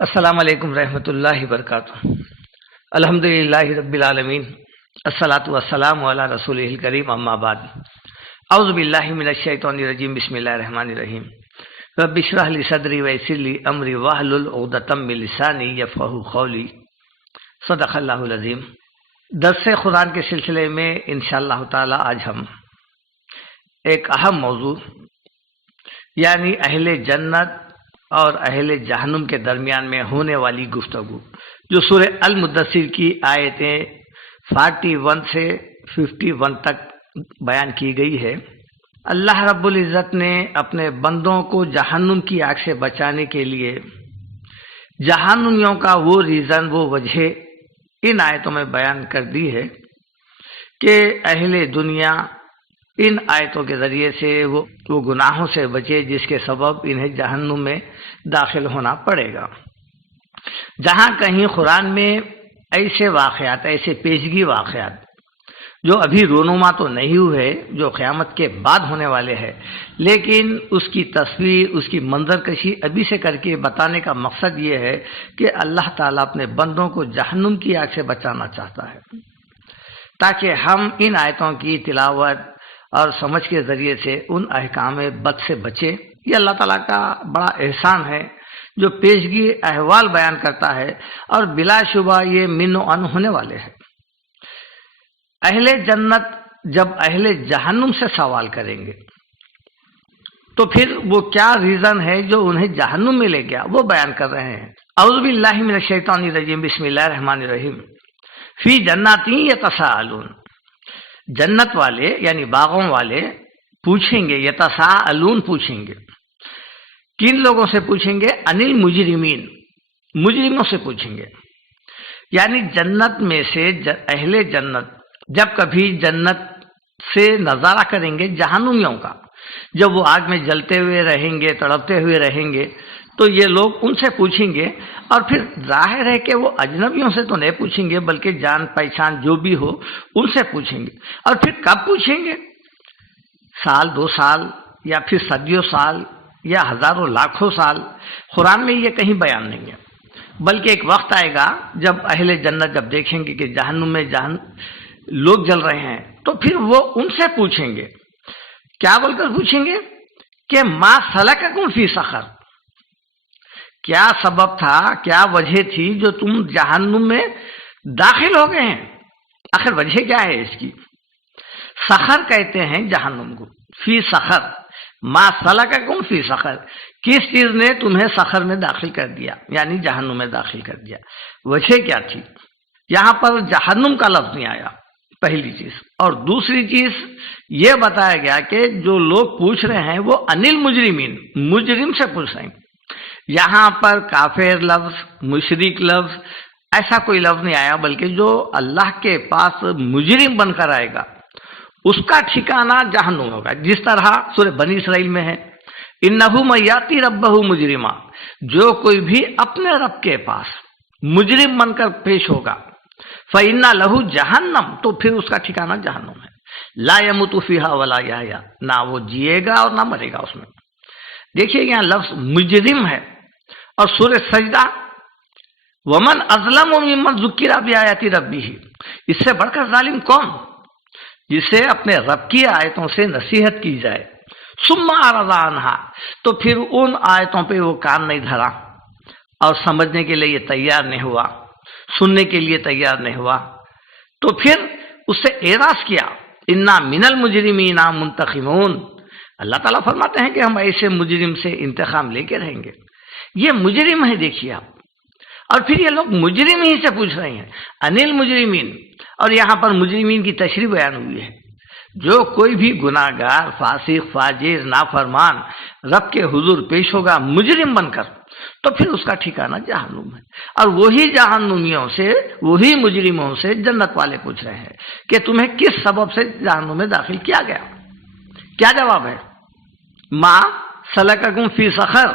السلام علیکم رحمۃ اللہ وبرکاتہ۔ الحمد للہ رب العالمین، الصلاۃ والسلام علی رسول الکریم، اما بعد۔ اعوذ باللہ من الشیطان الرجیم، بسم اللہ الرحمن الرحیم۔ رب اشرح لی صدری ویسر لی امری واحلل عقدۃ من لسانی یفقہوا قولی۔ صدق اللہ العظیم۔ درس قرآن کے سلسلے میں انشاءاللہ تعالی آج ہم ایک اہم موضوع یعنی اہل جنت اور اہل جہنم کے درمیان میں ہونے والی گفتگو، جو سورہ المدثر کی آیتیں 41 سے 51 تک بیان کی گئی ہے۔ اللہ رب العزت نے اپنے بندوں کو جہنم کی آگ سے بچانے کے لیے جہنمیوں کا وہ ریزن، وہ وجہ ان آیتوں میں بیان کر دی ہے کہ اہل دنیا ان آیتوں کے ذریعے سے وہ گناہوں سے بچے جس کے سبب انہیں جہنم میں داخل ہونا پڑے گا۔ جہاں کہیں قرآن میں ایسے واقعات، ایسے پیشگی واقعات جو ابھی رونما تو نہیں ہوئے، جو قیامت کے بعد ہونے والے ہیں، لیکن اس کی تصویر، اس کی منظر کشی ابھی سے کر کے بتانے کا مقصد یہ ہے کہ اللہ تعالیٰ اپنے بندوں کو جہنم کی آگ سے بچانا چاہتا ہے، تاکہ ہم ان آیتوں کی تلاوت اور سمجھ کے ذریعے سے ان احکام بد سے بچے۔ یہ اللہ تعالیٰ کا بڑا احسان ہے جو پیشگی احوال بیان کرتا ہے، اور بلا شبہ یہ من و ان ہونے والے ہیں۔ اہل جنت جب اہل جہنم سے سوال کریں گے تو پھر وہ کیا ریزن ہے جو انہیں جہنم میں لے گیا، وہ بیان کر رہے ہیں۔ اعوذ باللہ من الشیطان الرجیم، بسم اللہ الرحمن الرحیم۔ فی جنات یتساءلون، جنت والے یعنی باغوں والے پوچھیں گے، یتساءلون پوچھیں گے، کن لوگوں سے پوچھیں گے؟ انل مجرمین، مجرموں سے پوچھیں گے۔ یعنی جنت میں سے اہل جنت جب کبھی جنت سے نظارہ کریں گے جہنمیوں کا، جب وہ آگ میں جلتے ہوئے رہیں گے، تڑپتے ہوئے رہیں گے، تو یہ لوگ ان سے پوچھیں گے، اور پھر ظاہر ہے کہ وہ اجنبیوں سے تو نہیں پوچھیں گے بلکہ جان پہچان جو بھی ہو ان سے پوچھیں گے۔ اور پھر کب پوچھیں گے؟ سال، 2 سال، یا پھر صدیوں سال، یا ہزاروں لاکھوں سال؟ قرآن میں یہ کہیں بیان نہیں ہے، بلکہ ایک وقت آئے گا جب اہل جنت جب دیکھیں گے کہ جہنم میں لوگ جل رہے ہیں، تو پھر وہ ان سے پوچھیں گے، کیا بول کر پوچھیں گے کہ ما سلککم فی سقر، کیا سبب تھا، کیا وجہ تھی جو تم جہنم میں داخل ہو گئے ہیں؟ آخر وجہ کیا ہے اس کی؟ سقر کہتے ہیں جہنم کو، فی سقر، ما سلککم فی سقر، کس چیز نے تمہیں سقر میں داخل کر دیا، یعنی جہنم میں داخل کر دیا، وجہ کیا تھی؟ یہاں پر جہنم کا لفظ نہیں آیا، پہلی چیز۔ اور دوسری چیز یہ بتایا گیا کہ جو لوگ پوچھ رہے ہیں وہ انل مجرمین، مجرم سے پوچھ رہے ہیں۔ یہاں پر کافر لفظ، مشرک لفظ، ایسا کوئی لفظ نہیں آیا، بلکہ جو اللہ کے پاس مجرم بن کر آئے گا اس کا ٹھکانہ جہنم ہوگا، جس طرح سورہ بنی اسرائیل میں ہے، انہ من یاتی ربہ مجرما، جو کوئی بھی اپنے رب کے پاس مجرم بن کر پیش ہوگا، فإنَّ لَهُ جہنم، تو پھر اس کا ٹھکانہ جہنم ہے، لا يموت فیہا ولا یحیا، نہ وہ جیے گا اور نہ مرے گا اس میں۔ دیکھیے یہاں لفظ مجرم ہے، اور سورہ سجدہ ومن اظلم ممن ذکر بآیات ربہ، اس سے بڑھ کر ظالم کون؟ جسے اپنے رب کی آیتوں سے نصیحت کی جائے، ثم اعرض عنہا، تو پھر ان آیتوں پہ وہ کان نہیں دھرا اور سمجھنے کے لیے یہ تیار نہیں ہوا، سننے کے لیے تیار نہیں ہوا، تو پھر اس سے اعراض کیا، انا من المجرمین منتقمون، اللہ تعالیٰ فرماتے ہیں کہ ہم ایسے مجرم سے انتقام لے کے رہیں گے۔ یہ مجرم ہے، دیکھیے آپ، اور پھر یہ لوگ مجرم ہی سے پوچھ رہے ہیں، انل مجرمین، اور یہاں پر مجرمین کی تشریح بیان ہوئی ہے، جو کوئی بھی گناہ گار، فاسق، فاجر، نافرمان رب کے حضور پیش ہوگا مجرم بن کر، تو پھر اس کا ٹھکانہ جہنم ہے۔ اور وہی جہنمیوں سے، وہی مجرموں سے جنت والے پوچھ رہے ہیں کہ تمہیں کس سبب سے جہنم میں داخل کیا گیا؟ کیا جواب ہے؟ ما سلککم فی سقر،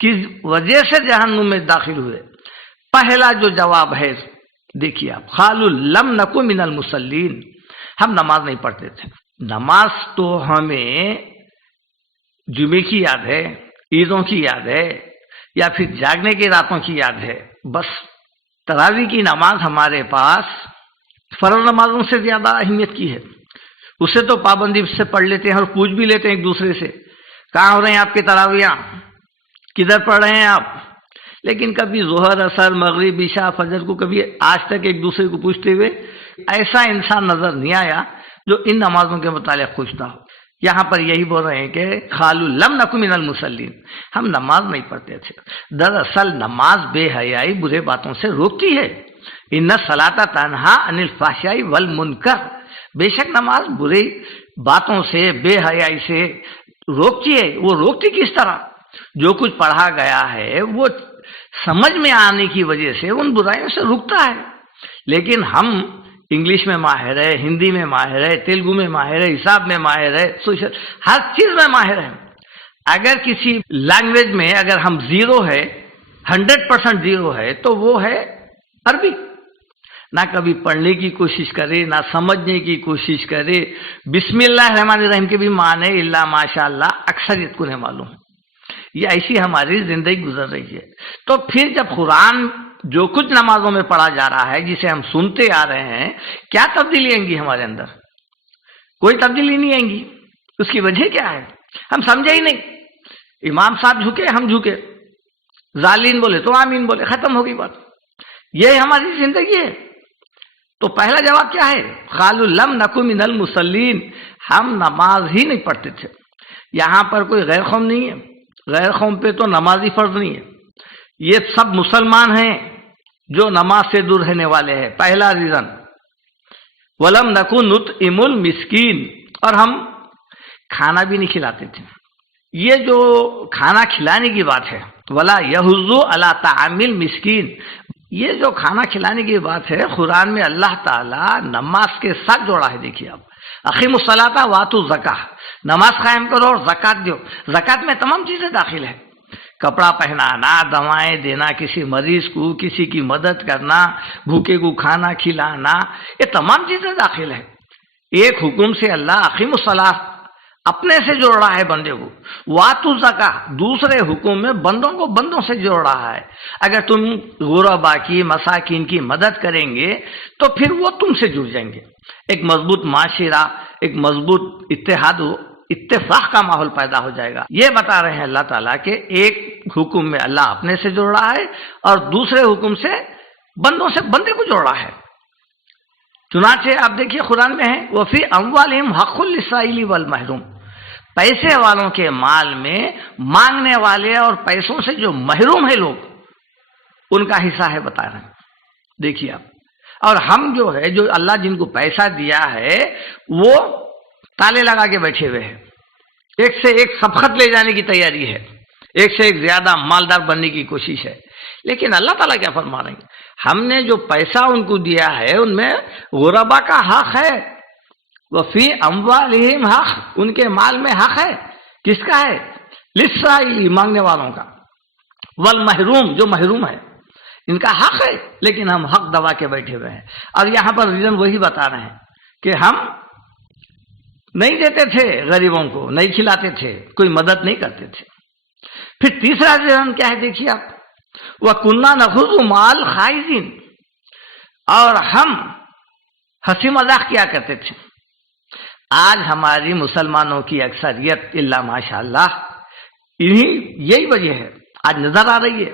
کس وجہ سے جہنم میں داخل ہوئے؟ پہلا جو جواب ہے دیکھیے آپ، قالوا لم نک من المصلین، ہم نماز نہیں پڑھتے تھے۔ نماز تو ہمیں جمعے کی یاد ہے، عیدوں کی یاد ہے، یا پھر جاگنے کی راتوں کی یاد ہے. بس تراویح کی نماز ہمارے پاس فرض نمازوں سے زیادہ اہمیت کی ہے. اسے تو پابندی سے پڑھ لیتے ہیں اور پوچھ بھی لیتے ہیں ایک دوسرے سے، کہاں ہو رہے ہیں آپ کے تراویح، کدھر پڑھ رہے ہیں آپ. لیکن کبھی ظہر، عصر، مغرب، عشاء، فجر کو کبھی آج تک ایک دوسرے کو پوچھتے ہوئے ایسا انسان نظر نہیں آیا جو ان نمازوں کے متعلق پوچھتا ہو. یہاں پر یہی بول رہے ہیں کہ قالوا لم نک من المصلین، ہم نماز نہیں پڑھتے تھے. دراصل نماز بے حیائی، برے باتوں سے روکتی ہے. ان الصلاۃ تنہا عن الفحشاء والمنکر، بے شک نماز برے باتوں سے، بے حیائی سے روکتی ہے. وہ روکتی کس طرح؟ جو کچھ پڑھا گیا ہے وہ سمجھ میں آنے کی وجہ سے ان برائیوں سے رکتا ہے. لیکن ہم انگلش میں ماہر ہے، ہندی میں ماہر ہے، تیلگو میں ماہر ہے، حساب میں ماہر ہے، ہر چیز میں ماہر ہے. اگر کسی لینگویج میں اگر ہم زیرو ہے، 100% زیرو ہے، تو وہ ہے عربی. نہ کبھی پڑھنے کی کوشش کرے، نہ سمجھنے کی کوشش کرے. بسم اللہ الرحمن الرحیم کے بھی معنی الا ماشاء اللہ اکثریت کو نہیں معلوم. یہ ایسی ہماری زندگی گزر رہی ہے. تو پھر جب قرآن جو کچھ نمازوں میں پڑھا جا رہا ہے، جسے ہم سنتے آ رہے ہیں، کیا تبدیلی آئیں گی ہمارے اندر؟ کوئی تبدیلی نہیں آئیں گی. اس کی وجہ کیا ہے؟ ہم سمجھے ہی نہیں. امام صاحب جھکے، ہم جھکے، ظالین بولے تو آمین بولے، ختم ہو گئی بات. یہ ہماری زندگی ہے. تو پہلا جواب کیا ہے؟ قالوا لم نک من المصلین، ہم نماز ہی نہیں پڑھتے تھے. یہاں پر کوئی غیر قوم نہیں ہے. غیر قوم پہ تو نماز ہی فرض نہیں ہے. یہ سب مسلمان ہیں جو نماز سے دور رہنے والے ہیں. پہلا ریزن ولم نکن نطعم المسکین، اور ہم کھانا بھی نہیں کھلاتے تھے. یہ جو کھانا کھلانے کی بات ہے، ولا یحض علی طعام المسکین، یہ جو کھانا کھلانے کی بات ہے قرآن میں اللہ تعالیٰ نماز کے ساتھ جوڑا ہے. دیکھیے آپ، اقیموا الصلاۃ وآتوا الزکاۃ، نماز قائم کرو اور زکوٰۃ دو. زکوٰۃ میں تمام چیزیں داخل ہیں. کپڑا پہنانا، دوائیں دینا کسی مریض کو، کسی کی مدد کرنا، بھوکے کو کھانا کھلانا، یہ تمام چیزیں داخل ہیں. ایک حکم سے اللہ اقیموا الصلاۃ اپنے سے جوڑ رہا ہے بندے کو، وآتوا الزکاۃ دوسرے حکم میں بندوں کو بندوں سے جوڑ رہا ہے. اگر تم غربا کی، مساکین کی مدد کریں گے تو پھر وہ تم سے جڑ جائیں گے. ایک مضبوط معاشرہ، ایک مضبوط اتحاد، اتفاق کا ماحول پیدا ہو جائے گا. یہ بتا رہے ہیں اللہ تعالیٰ کہ ایک حکم میں اللہ اپنے سے جوڑ رہا ہے اور دوسرے حکم سے بندوں سے بندے کو جوڑ رہا ہے. چنانچہ آپ دیکھیے قرآن میں ہے وفی اموالہم حق للسائل والمحروم، پیسے والوں کے مال میں مانگنے والے اور پیسوں سے جو محروم ہے لوگ، ان کا حصہ ہے بتا رہے ہیں. دیکھیے آپ، اور ہم جو ہے، جو اللہ جن کو پیسہ دیا ہے وہ تالے لگا کے بیٹھے ہوئے ہیں. ایک سے ایک سبقت لے جانے کی تیاری ہے، ایک سے ایک زیادہ مالدار بننے کی کوشش ہے. لیکن اللہ تعالیٰ کیا فرما رہے ہیں؟ ہم نے جو پیسہ ان کو دیا ہے ان میں غربا کا حق ہے. وفی اموالہم حق، ان کے مال میں حق ہے. کس کا ہے؟ للسائل، مانگنے والوں کا. والمحروم، جو محروم ہے، ان کا حق ہے. لیکن ہم حق دبا کے بیٹھے ہوئے ہیں. اور یہاں پر ریزن وہی بتا رہے ہیں کہ ہم نہیں دیتے تھے غریبوں کو، نہیں کھلاتے تھے، کوئی مدد نہیں کرتے تھے. پھر تیسرا ریزن کیا ہے؟ دیکھیے آپ، وَكُنَّا نَخُوضُ مَعَ الْخَائِضِينَ، اور ہم ہنسی مذاق کیا کرتے تھے. آج ہماری مسلمانوں کی اکثریت الا ماشاء اللہ یہی وجہ ہے، آج نظر آ رہی ہے.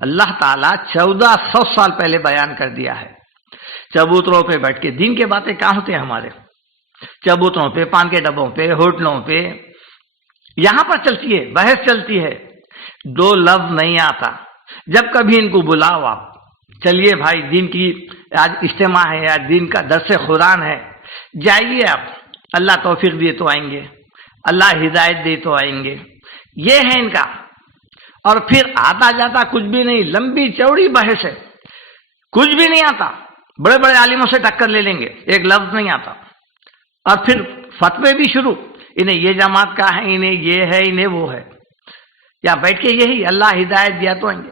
اللہ تعالیٰ 1400 سال پہلے بیان کر دیا ہے. چبوتروں پہ بیٹھ کے دین کے باتیں کہاں ہوتے ہیں ہمارے؟ چبوتروں پہ، پان کے ڈبوں پہ، ہوٹلوں پہ، یہاں پر چلتی ہے، بحث چلتی ہے. 2 لفظ نہیں آتا. جب کبھی ان کو بلاؤ آپ، چلیے بھائی دین کی آج اجتماع ہے، آج دین کا درس قرآن ہے، جائیے آپ، اللہ توفیق دے تو آئیں گے، اللہ ہدایت دے تو آئیں گے. یہ ہے ان کا. اور پھر آتا جاتا کچھ بھی نہیں، لمبی چوڑی بحث ہے، کچھ بھی نہیں آتا. بڑے بڑے عالموں سے ٹکر لے لیں گے، ایک لفظ نہیں آتا. اور پھر فتوے بھی شروع، انہیں یہ جماعت کا ہے، انہیں یہ ہے، انہیں وہ ہے. یا بیٹھ کے یہی اللہ ہدایت دیا تو آئیں گے.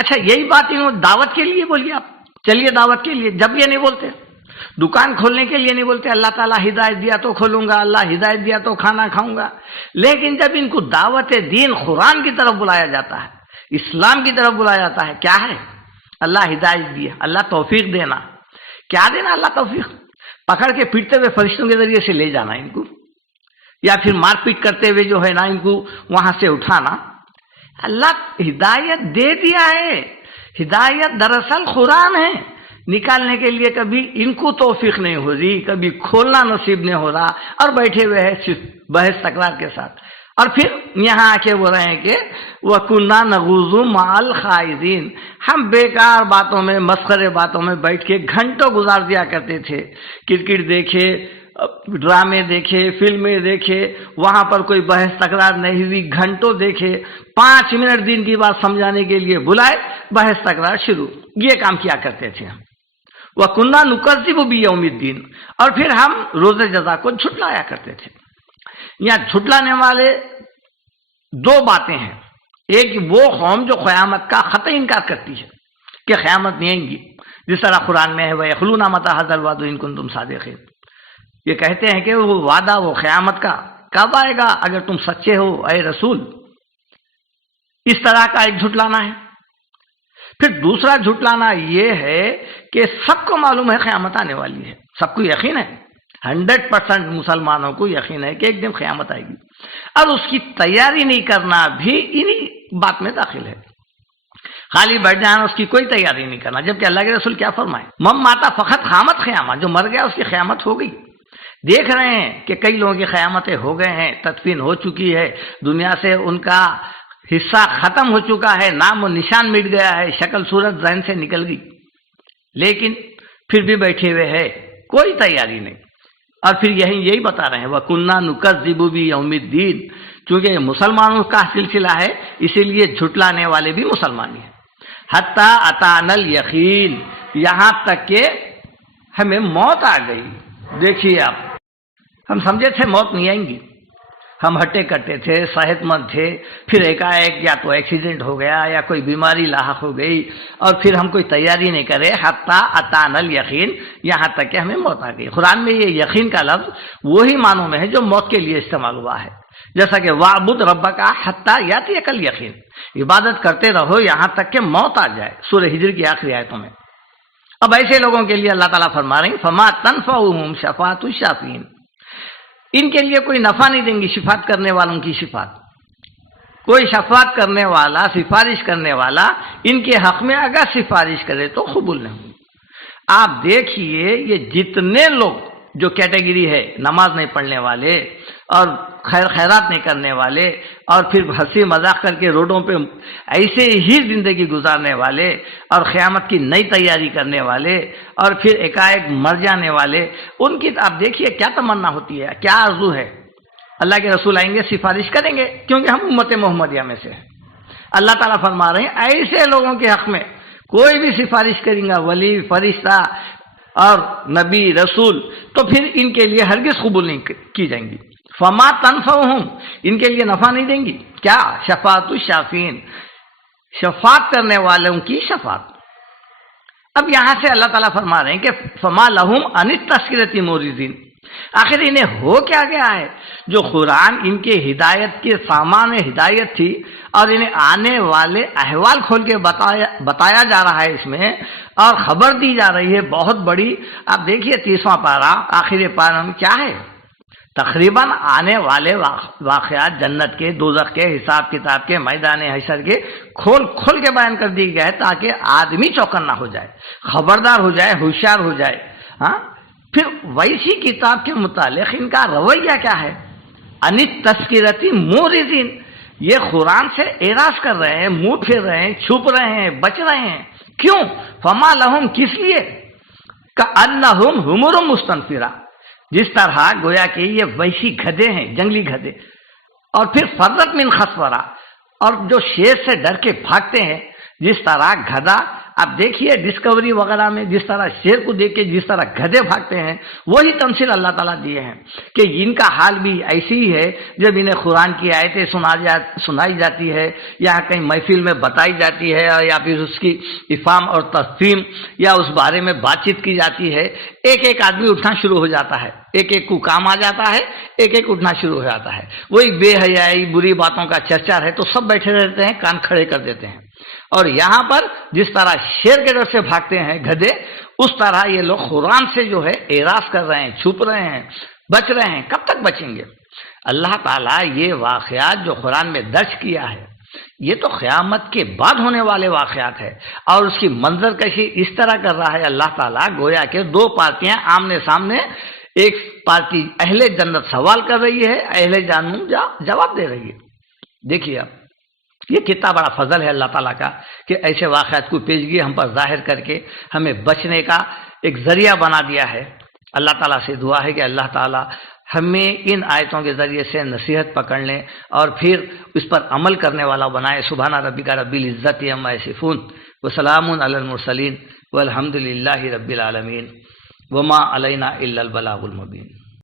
اچھا یہی بات انہوں دعوت کے لیے بولیے آپ، چلیے دعوت کے لیے. جب یہ نہیں بولتے، دکان کھولنے کے لیے نہیں بولتے اللہ تعالیٰ ہدایت دیا تو کھولوں گا، اللہ ہدایت دیا تو کھانا کھاؤں گا. لیکن جب ان کو دعوت دین قرآن کی طرف بلایا جاتا ہے، اسلام کی طرف بلایا جاتا ہے. کیا ہے؟ اللہ ہدایت دی ہے، اللہ توفیق دینا. کیا دینا اللہ توفیق؟ پکڑ کے پیٹتے ہوئے فرشتوں کے ذریعے سے لے جانا ان کو، یا پھر مار پیٹ کرتے ہوئے جو ہے نا ان کو وہاں سے اٹھانا. اللہ ہدایت دے دیا ہے. ہدایت دراصل قرآن ہے، نکالنے کے لیے کبھی ان کو توفیق نہیں ہو رہی، کبھی کھولنا نصیب نہیں ہو رہا، اور بیٹھے ہوئے ہیں صرف بحث تکرار کے ساتھ. اور پھر یہاں آ کے بول رہے ہیں کہ وَكُنَّا نَغُوزُ مَعَ الْخَائِضِينَ، ہم بیکار باتوں میں، مسخرے باتوں میں بیٹھ کے گھنٹوں گزار دیا کرتے تھے. کرکٹ دیکھے، ڈرامے دیکھے، فلمیں دیکھے، وہاں پر کوئی بحث تکرار نہیں ہوئی، گھنٹوں دیکھے. 5 منٹ دین کی بات سمجھانے کے لیے بلائے، بحث تکرار شروع. یہ کام کیا کرتے تھے ہم. وَكُنَّا نُكَذِّبُ بِيَوْمِ الدِّينِ، اور پھر ہم روز جزا کو جھٹلایا کرتے تھے. یہاں جھٹلانے والے 2 باتیں ہیں. ایک وہ قوم جو قیامت کا قطعی انکار کرتی ہے کہ قیامت نہیں آئیں گی، جس طرح قرآن میں ہے وَيَقُولُونَ مَتَىٰ هَٰذَا الْوَعْدُ إِن كُنتُمْ صَادِقِينَ. یہ کہتے ہیں کہ وہ وعدہ، وہ قیامت کا کب آئے گا اگر تم سچے ہو اے رسول. اس طرح کا ایک جھٹلانا ہے. پھر دوسرا جھٹلانا یہ ہے کہ سب کو معلوم ہے قیامت آنے والی ہے، سب کو یقین ہے، 100% مسلمانوں کو یقین ہے کہ ایک دن قیامت آئے گی، اور اس کی تیاری نہیں کرنا بھی انہی بات میں داخل ہے. خالی بیٹھ جانا، اس کی کوئی تیاری نہیں کرنا. جبکہ اللہ کے رسول کیا فرمائے؟ من ماتا فقط قامت قیامت، جو مر گیا اس کی قیامت ہو گئی. دیکھ رہے ہیں کہ کئی لوگوں کی قیامتیں ہو گئے ہیں، تدفین ہو چکی ہے، دنیا سے ان کا حصہ ختم ہو چکا ہے، نام و نشان مٹ گیا ہے، شکل صورت ذہن سے نکل گئی، لیکن پھر بھی بیٹھے ہوئے ہے، کوئی تیاری نہیں. اور پھر یہی بتا رہے ہیں وَكُنَّا نُكَذِّبُ بِيَوْمِ الدِّينِ، چونکہ یہ مسلمانوں کا سلسلہ ہے اسی لیے جھٹلانے والے بھی مسلمان ہیں. حَتَّى أَتَانَا الْيَقِينُ، یہاں تک کہ ہمیں موت آ گئی. دیکھیے آپ، ہم سمجھے تھے موت نہیں آئیں گی، ہم ہٹے کٹے تھے، صحت مند تھے، پھر ایک یا تو ایکسیڈنٹ ہو گیا یا کوئی بیماری لاحق ہو گئی، اور پھر ہم کوئی تیاری نہیں کرے. حتی اتانا الیقین، یہاں تک کہ ہمیں موت آ گئی. قرآن میں یہ یقین کا لفظ وہی معنوں میں ہے جو موت کے لیے استعمال ہوا ہے. جیسا کہ وَاعْبُدْ رَبَّكَ حَتَّى يَأْتِيَكَ الْيَقِينُ، عبادت کرتے رہو یہاں تک کہ موت آ جائے. سورہ ہجر کی آخری آیتوں میں. اب ایسے لوگوں کے لیے اللہ تعالیٰ فرما رہے ہیں فَمَا تَنْفَعُهُمْ شَفَاعَةُ الشَّافِعِينَ، ان کے لیے کوئی نفع نہیں دیں گی شفاعت کرنے والوں کی شفاعت. کوئی شفاعت کرنے والا، سفارش کرنے والا ان کے حق میں اگر سفارش کرے تو قبول نہیں ہوگی. آپ دیکھیے یہ جتنے لوگ جو کیٹیگری ہے، نماز نہیں پڑھنے والے اور خیرات نہیں کرنے والے، اور پھر ہنسی مذاق کر کے روڈوں پہ ایسے ہی زندگی گزارنے والے، اور قیامت کی نئی تیاری کرنے والے، اور پھر ایک مر جانے والے، ان کی آپ دیکھیے کیا تمنا ہوتی ہے، کیا آرزو ہے. اللہ کے رسول آئیں گے، سفارش کریں گے کیونکہ ہم امت محمدیہ میں سے ہیں. اللہ تعالیٰ فرما رہے ہیں ایسے لوگوں کے حق میں کوئی بھی سفارش کریں گا، ولی، فرشتہ اور نبی، رسول، تو پھر ان کے لیے ہرگز قبول نہیں کی جائیں گی. فما تنفعہم، ان کے لیے نفع نہیں دیں گی. کیا؟ شفاعت الشافعین، شفاعت کرنے والوں کی شفاعت. اب یہاں سے اللہ تعالیٰ فرما رہے ہیں کہ فما لہم عن التذکرۃ معرضین، آخر انہیں ہو کیا گیا ہے جو قرآن ان کے ہدایت کے سامان ہدایت تھی، اور انہیں آنے والے احوال کھول کے بتایا جا رہا ہے اس میں، اور خبر دی جا رہی ہے بہت بڑی. آپ دیکھیے 30واں پارہ، آخری پارہ میں کیا ہے؟ تقریباً آنے والے واقعات جنت کے، دوزخ کے، حساب کتاب کے، میدان حشر کے کھول کے بیان کر دی گئے تاکہ آدمی چوکنا ہو جائے، خبردار ہو جائے، ہوشیار ہو جائے. ہاں، پھر ویسی کتاب کے متعلق ان کا رویہ کیا ہے؟ عن التذکرۃ معرضین، یہ قرآن سے اعراض کر رہے ہیں، منہ پھیر رہے ہیں، چھپ رہے ہیں، بچ رہے ہیں. کیوں؟ فما لہم، کس لیے؟ کأنہم حمر مستنفرہ، جس طرح گویا کہ یہ ویسی گدھے ہیں، جنگلی گدھے، اور پھر فرت من خسورہ، اور جو شیر سے ڈر کے بھاگتے ہیں، جس طرح گدھا آپ دیکھیے ڈسکوری وغیرہ میں جس طرح شیر کو دیکھ کے جس طرح گدھے بھاگتے ہیں، وہی تمثیل اللہ تعالیٰ دیے ہیں کہ ان کا حال بھی ایسی ہی ہے جب انہیں قرآن کی آیتیں سنائی جاتی ہے یا کہیں محفل میں بتائی جاتی ہے یا پھر اس کی افہام اور تفہیم یا اس بارے میں بات چیت کی جاتی ہے، ایک ایک آدمی اٹھنا شروع ہو جاتا ہے، ایک ایک کو کام آ جاتا ہے، ایک ایک اٹھنا شروع ہو جاتا ہے۔ وہی بے حیائی بری باتوں کا چرچا ہے تو سب بیٹھے رہتے ہیں، کان کھڑے کر دیتے ہیں۔ اور یہاں پر جس طرح شیر کے ڈر سے بھاگتے ہیں گدھے، اس طرح یہ لوگ قرآن سے جو ہے اعراض کر رہے ہیں، چھپ رہے ہیں، بچ رہے ہیں۔ کب تک بچیں گے؟ اللہ تعالیٰ یہ واقعات جو قرآن میں درج کیا ہے یہ تو قیامت کے بعد ہونے والے واقعات ہے، اور اس کی منظر کشی اس طرح کر رہا ہے اللہ تعالیٰ گویا کہ دو پارٹیاں آمنے سامنے، ایک پارٹی اہل جنت سوال کر رہی ہے، اہل جہنم جواب دے رہی ہے۔ دیکھیے اب یہ کتنا بڑا فضل ہے اللہ تعالیٰ کا کہ ایسے واقعات کو پیشگی ہم پر ظاہر کر کے ہمیں بچنے کا ایک ذریعہ بنا دیا ہے۔ اللہ تعالیٰ سے دعا ہے کہ اللہ تعالیٰ ہمیں ان آیتوں کے ذریعے سے نصیحت پکڑ لیں اور پھر اس پر عمل کرنے والا بنائے۔ سبحان ربک رب العزت عما یصفون وسلام علی المرسلین والحمد للہ رب العالمین وما علینا الا البلاغ المبین۔